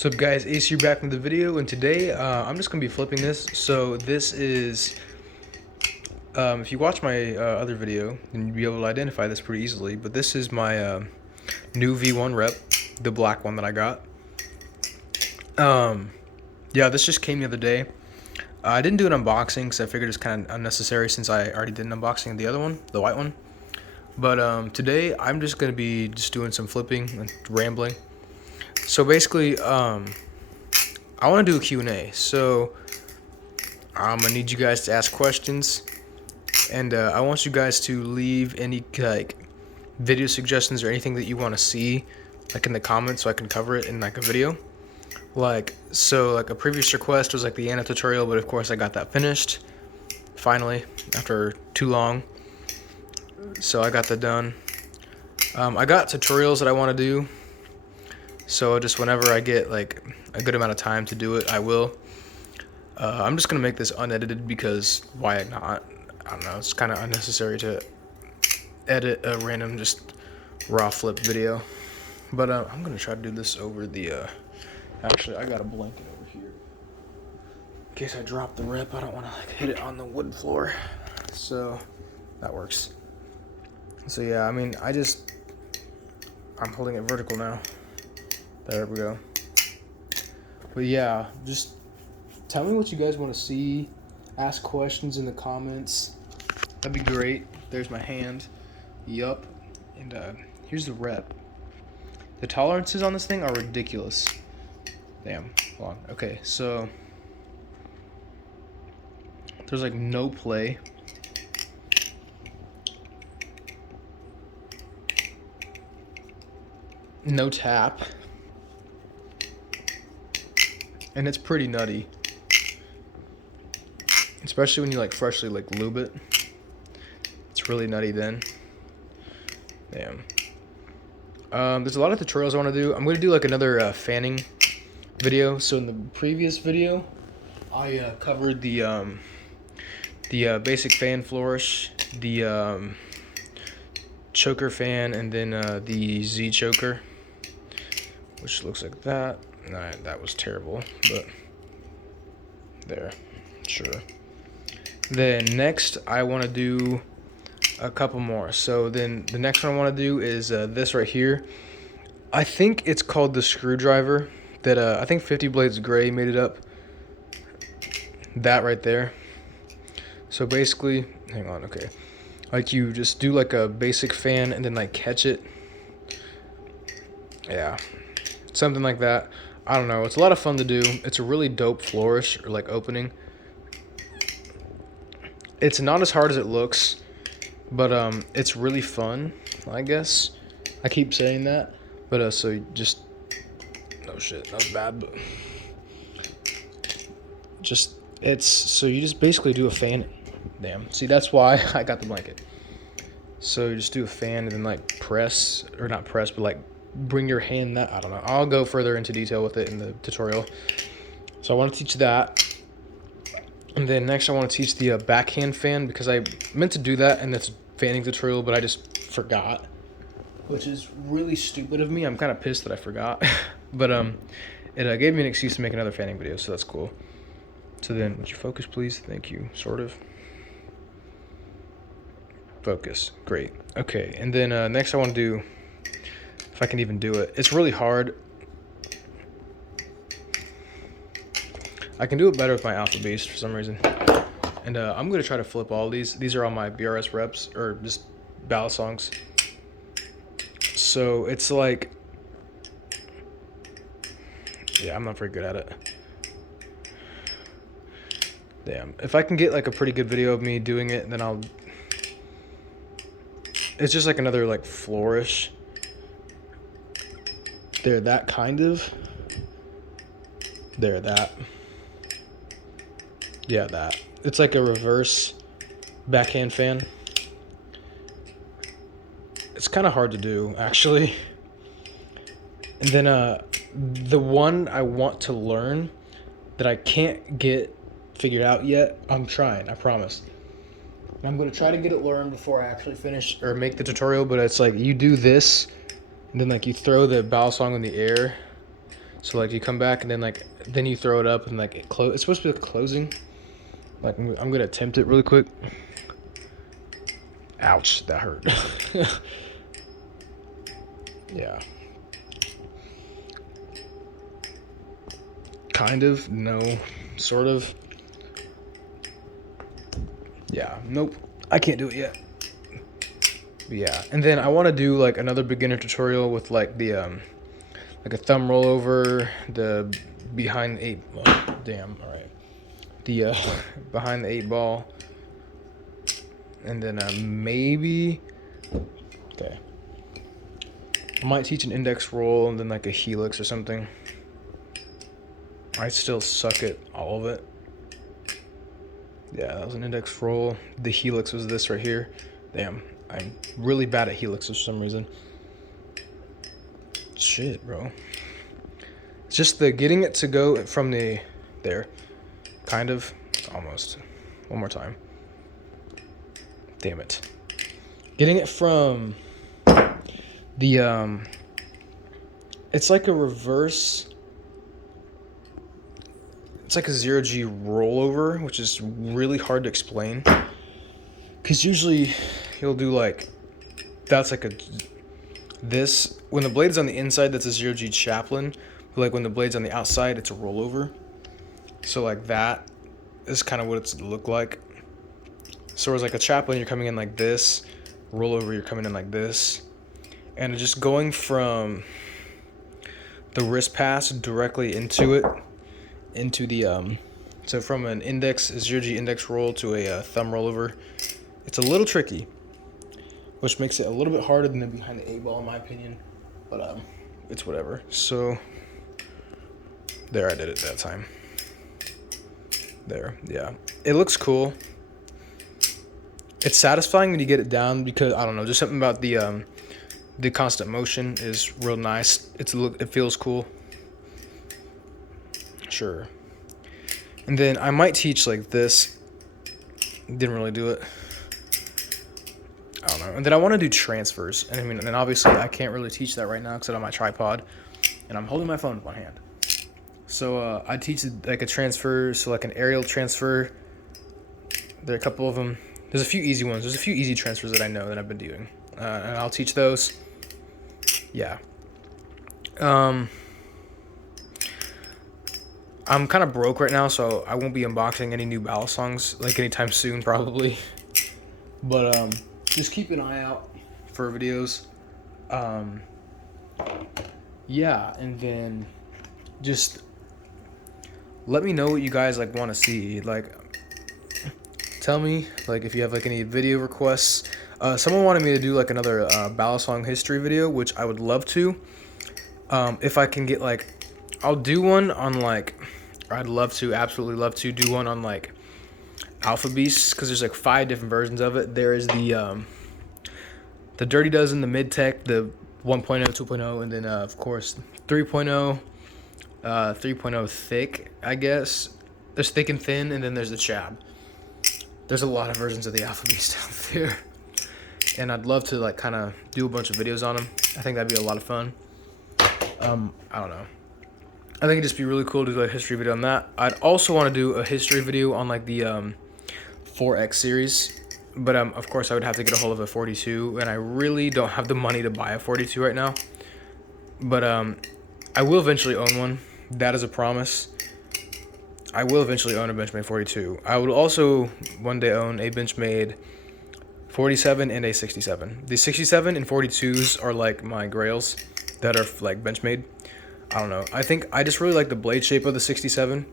What's up guys, Ace here back with the video, and today I'm just going to be flipping this. So this is, if you watch my other video, then you'll be able to identify this pretty easily, but this is my new V1 rep, the black one that I got. Yeah, this just came the other day. I didn't do an unboxing because I figured it's kind of unnecessary since I already did an unboxing of the other one, the white one. But today I'm just going to be doing some flipping and rambling. So basically, I want to do a Q&A. So I'm going to need you guys to ask questions. And I want you guys to leave any video suggestions or anything that you want to see in the comments so I can cover it in a video. A previous request was the Anna tutorial, but of course I got that finished finally after too long. So I got that done. I got tutorials that I want to do. So just whenever I get a good amount of time to do it, I will. I'm just gonna make this unedited because why not? I don't know. It's kind of unnecessary to edit a random just raw flip video. But I'm gonna try to do this over the. Actually, I got a blanket over here in case I drop the rep. I don't want to hit it on the wood floor. So that works. So yeah, I mean, I'm holding it vertical now. There we go. But yeah, just tell me what you guys want to see. Ask questions in the comments. That'd be great. There's my hand. Yup. And here's the rep. The tolerances on this thing are ridiculous. Damn. Hold on. Okay, so there's no play. No tap. And it's pretty nutty, especially when you freshly lube it. It's really nutty then. Damn. There's a lot of tutorials I want to do. I'm going to do another fanning video. So in the previous video, I covered the basic fan flourish, the choker fan, and then the Z choker, which looks like that. Nah, that was terrible, but there, sure. Then next, I want to do a couple more. So then the next one I want to do is this right here. I think it's called the screwdriver. That I think 50 Blades Gray made it up. That right there. So basically, hang on, okay. You just do a basic fan and then catch it. Yeah, something like that. I don't know. It's a lot of fun to do. It's a really dope flourish or opening. It's not as hard as it looks, but it's really fun, I guess. I keep saying that, but so you just oh shit, that was bad, but so you just basically do a fan. Damn. See, that's why I got the blanket. So you just do a fan and then press, or not press, but bring your hand that, I don't know. I'll go further into detail with it in the tutorial. So I want to teach that. And then next I want to teach the backhand fan, because I meant to do that in this fanning tutorial, but I just forgot, which is really stupid of me. I'm kind of pissed that I forgot. But it gave me an excuse to make another fanning video, so that's cool. So then, would you focus please? Thank you, sort of. Focus, great. Okay, and then next I want to do, if I can even do it. It's really hard. I can do it better with my Alpha Beast for some reason. And I'm going to try to flip all these. These are all my BRS reps, or just Balisongs. So it's yeah, I'm not very good at it. Damn. If I can get a pretty good video of me doing it, then I'll... It's just another flourish. There, that kind of. There, that. Yeah, that. It's a reverse backhand fan. It's kind of hard to do, actually. And then the one I want to learn that I can't get figured out yet, I'm trying, I promise. I'm going to try to get it learned before I actually finish or make the tutorial, but it's you do this, and then you throw the Balisong in the air So like you come back and then like then you throw it up and like it's supposed to be closing. Like I'm gonna attempt it really quick. Ouch, that hurt. Yeah. Kind of, no, sort of. Yeah, nope, I can't do it yet. But yeah, and then I want to do like another beginner tutorial with like the like a thumb rollover, the behind the eight. Oh, damn, all right. The behind the 8 ball, and then maybe. Okay. I might teach an index roll and then like a helix or something. I still suck at all of it. Yeah, that was an index roll. The helix was this right here. Damn, I'm really bad at helix for some reason. Shit, bro. It's just the getting it to go from the there. Kind of. Almost. One more time. Damn it. Getting it from the it's like a reverse. It's like a 0G rollover, which is really hard to explain. Because usually you'll do like, that's like this, when the blade's on the inside, that's a 0G chaplain. But like when the blade's on the outside, it's a rollover. So like that is kind of what it's look like. So it's like a chaplain, you're coming in like this. Rollover, you're coming in like this. And just going from the wrist pass directly into it. Into the so from an index, a 0G index roll to a thumb rollover, it's a little tricky, which makes it a little bit harder than the behind the 8 ball in my opinion, but it's whatever. So there, I did it that time. There, yeah, it looks cool. It's satisfying when you get it down because I don't know, just something about the constant motion is real nice. It feels cool. Sure. And then I might teach like this. Didn't really do it. I don't know. And then I want to do transfers. And I mean, and then obviously I can't really teach that right now because I'm on my tripod and I'm holding my phone in one hand. So I teach like a transfer, so like an aerial transfer. There are a couple of them. There's a few easy ones. There's a few easy transfers that I know that I've been doing. And I'll teach those. Yeah. I'm kind of broke right now, so I won't be unboxing any new Balisongs like anytime soon, probably. But just keep an eye out for videos. Yeah, and then just let me know what you guys like want to see. Like, tell me like if you have like any video requests. Someone wanted me to do like another Balisong history video, which I would love to. If I can get like, I'll do one on like. I'd love to, absolutely love to do one on like Alpha Beasts because there's like 5 different versions of it. There is the Dirty Dozen, the Mid Tech, the 1.0, 2.0, and then of course 3.0, 3.0 thick. I guess there's thick and thin, and then there's the Chab. There's a lot of versions of the Alpha Beast out there, and I'd love to like kind of do a bunch of videos on them. I think that'd be a lot of fun. I don't know. I think it'd just be really cool to do a history video on that. I'd also want to do a history video on like the 4X series. But of course I would have to get a hold of a 42. And I really don't have the money to buy a 42 right now. But I will eventually own one. That is a promise. I will eventually own a Benchmade 42. I will also one day own a Benchmade 47 and a 67. The 67 and 42s are like my grails that are like Benchmade. I don't know. I think I just really like the blade shape of the 67.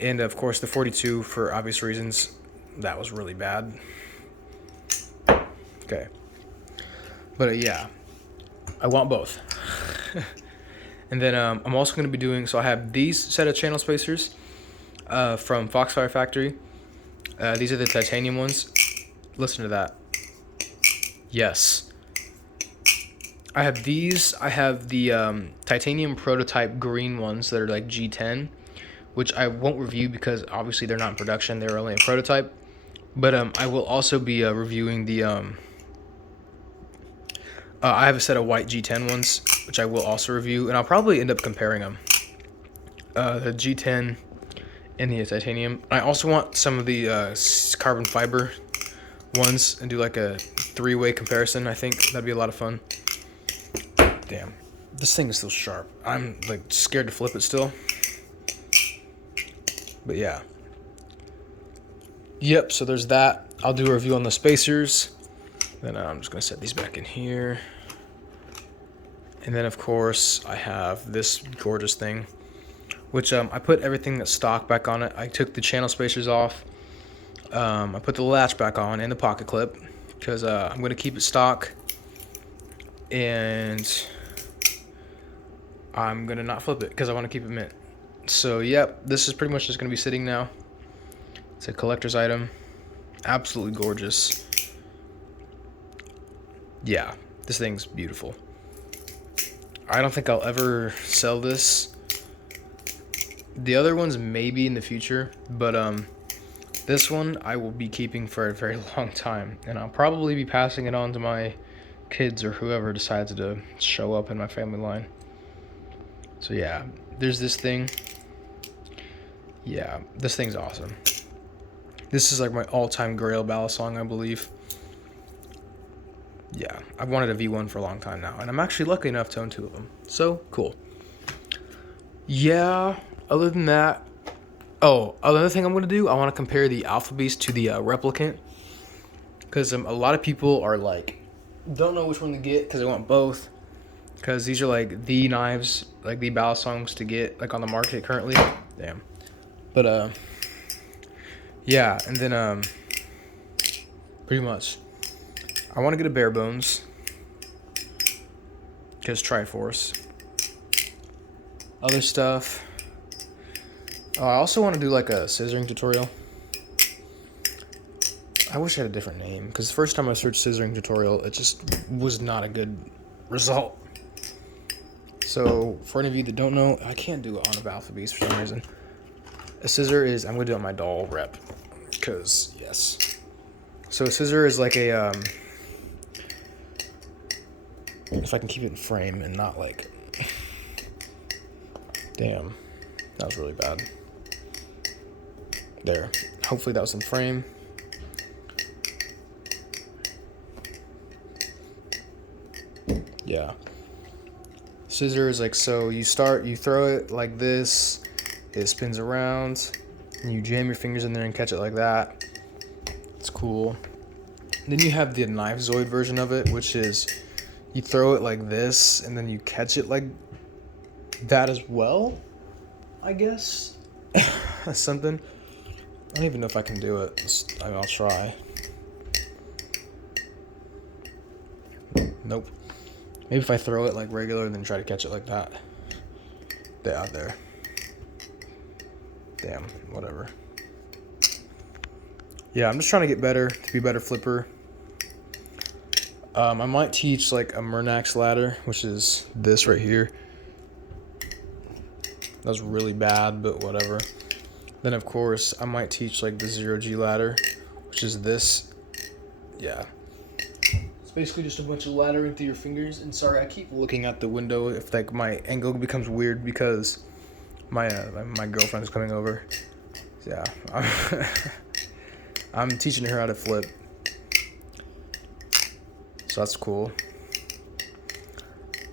And of course the 42 for obvious reasons. That was really bad. Okay. But yeah. I want both. And then I'm also going to be doing, so I have these set of channel spacers from Foxfire Factory. These are the titanium ones. Listen to that. Yes. I have these. I have the titanium prototype green ones that are like G10, which I won't review because obviously they're not in production. They're only a prototype. But I will also be reviewing the I have a set of white G10 ones, which I will also review, and I'll probably end up comparing them. The G10 and the titanium. I also want some of the carbon fiber ones and do like a 3-way comparison. I think that'd be a lot of fun. Damn, this thing is still sharp. I'm like scared to flip it still. But yeah. Yep, so there's that. I'll do a review on the spacers. Then I'm just gonna set these back in here. And then of course I have this gorgeous thing, which I put everything that's stock back on it. I took the channel spacers off. I put the latch back on and the pocket clip because I'm gonna keep it stock, and I'm gonna not flip it because I want to keep it mint. So yep, this is pretty much just gonna be sitting now. It's a collector's item, absolutely gorgeous. Yeah, this thing's beautiful. I don't think I'll ever sell this. The other ones maybe in the future, but this one I will be keeping for a very long time, and I'll probably be passing it on to my kids or whoever decides to show up in my family line. So yeah, there's this thing. Yeah, this thing's awesome. This is like my all-time grail Balisong, I believe. Yeah, I've wanted a V1 for a long time now, and I'm actually lucky enough to own 2 of them. So cool. Yeah, other than that, another thing I'm going to do, I want to compare the Alpha Beast to the Replicant, because a lot of people are like, don't know which one to get because they want both, because these are like the knives, like the Balisongs to get like on the market currently. Damn. But yeah, and then pretty much I want to get a bare bones because Triforce. Other stuff, I also want to do like a scissoring tutorial. I wish I had a different name, because the first time I searched scissoring tutorial, it just was not a good result. So for any of you that don't know, I can't do it on a Alpha Beast for some reason. A scissor is, I'm going to do it on my doll rep, because yes. So a scissor is like a, if I can keep it in frame and not like, damn, that was really bad. There. Hopefully that was in frame. Yeah. Scissor is like, so you throw it like this, it spins around, and you jam your fingers in there and catch it like that. It's cool. Then you have the knife Zoid version of it, which is you throw it like this, and then you catch it like that as well, I guess. Something. I don't even know if I can do it. I mean, I'll try. Nope. Maybe if I throw it like regular, then try to catch it like that. They're out there. Damn, whatever. Yeah, I'm just trying to get better, to be a better flipper. I might teach like a Murnax ladder, which is this right here. That was really bad, but whatever. Then of course, I might teach like the 0G ladder, which is this. Yeah. It's basically just a bunch of laddering through your fingers. And sorry, I keep looking out the window if like my angle becomes weird because my girlfriend is coming over. Yeah. I'm teaching her how to flip. So that's cool.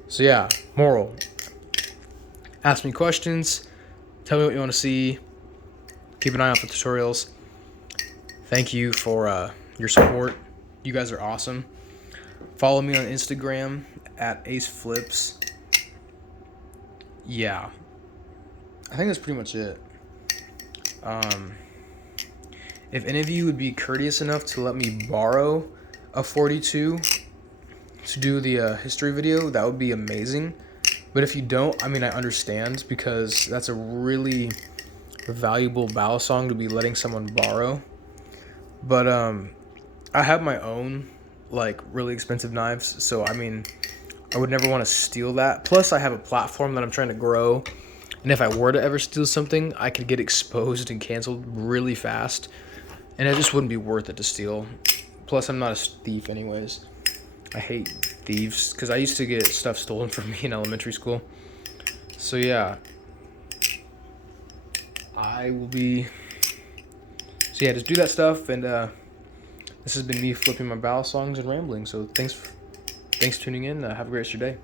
So yeah, moral. Ask me questions. Tell me what you want to see. Keep an eye out for tutorials. Thank you for your support. You guys are awesome. Follow me on Instagram at AceFlips. Yeah. I think that's pretty much it. If any of you would be courteous enough to let me borrow a 42 to do the history video, that would be amazing. But if you don't, I mean, I understand, because that's a really valuable Balisong to be letting someone borrow. But I have my own like really expensive knives, so I mean, I would never want to steal that. Plus I have a platform that I'm trying to grow, and if I were to ever steal something, I could get exposed and canceled really fast, and it just wouldn't be worth it to steal. Plus I'm not a thief anyways. I hate thieves because I used to get stuff stolen from me in elementary school. So yeah, I will be. So yeah, just do that stuff, and this has been me flipping my Balisongs and rambling. So thanks for tuning in. Have a great rest of your day.